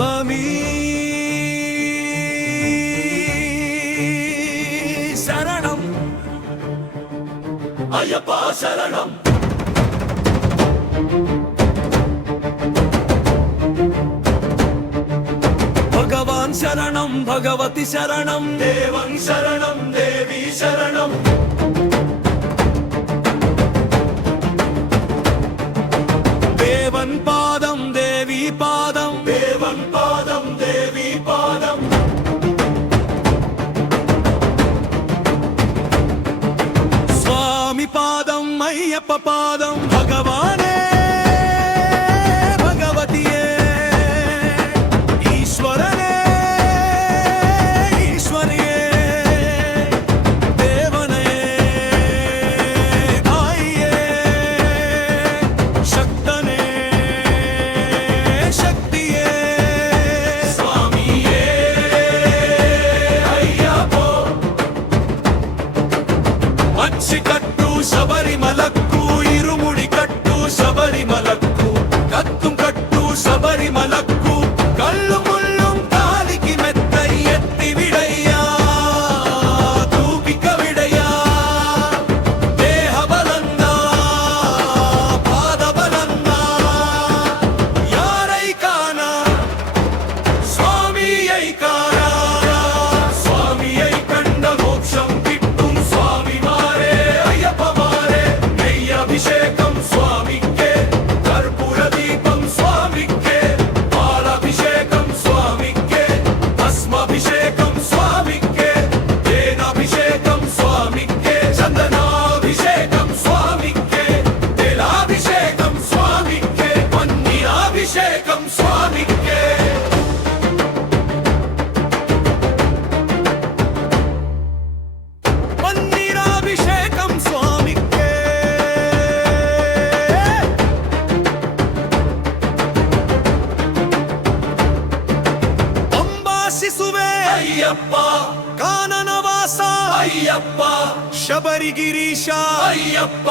స్వామి శరణం అయ్యప్ప శరణం భగవాన్ శరణం భగవతి శరణం దేవం శరణం దేవి శరణం దేవన్ పాదం దేవి పాదం దేవన్ పాదం దేవి పాదం స్వామి పాదం అయ్యప్ప పాదం భగవానే భగవతియే ఈశ్వరనే ఈశ్వరియే దేవనే ఆయ్యే శక్తనే శక్తియే స్వామియే అయ్యప్పో మచ్చి కట్టు శబరిమలక్కు ఇరుముడి కట్టు శబరిమలక్కు కత్తుం కట్టు శబరిమలక్కు కళ్ళు ముళ్ళుం కాలికి మెత్తై ఎత్తి విడయ్యా తూకిక విడయ్యా దేహ బలంగా పాద బలంగా యారై కానా స్వామి ఐకారా స్వామి ఐ కండ మోక్షం కిట్టుం స్వామి మారే అయ్యప్ప మారే నెయ్యభిషేకం స్వామికే కర్పూర దీపం స్వామికే పాలాభిషేకం స్వామికే భస్మాభిషేకం స్వామికే తేనాభిషేకం స్వామికే చందనాభిషేకం స్వామికే తైలాభిషేకం స్వామికే పన్నీరాభిషేకం స్వామికే పన్నీరాభిషేకం స్వామికే అంబా శిశువే అయ్యప్ప కాననవాస అయ్యప్ప శబరిగిరీశ అయ్యప్ప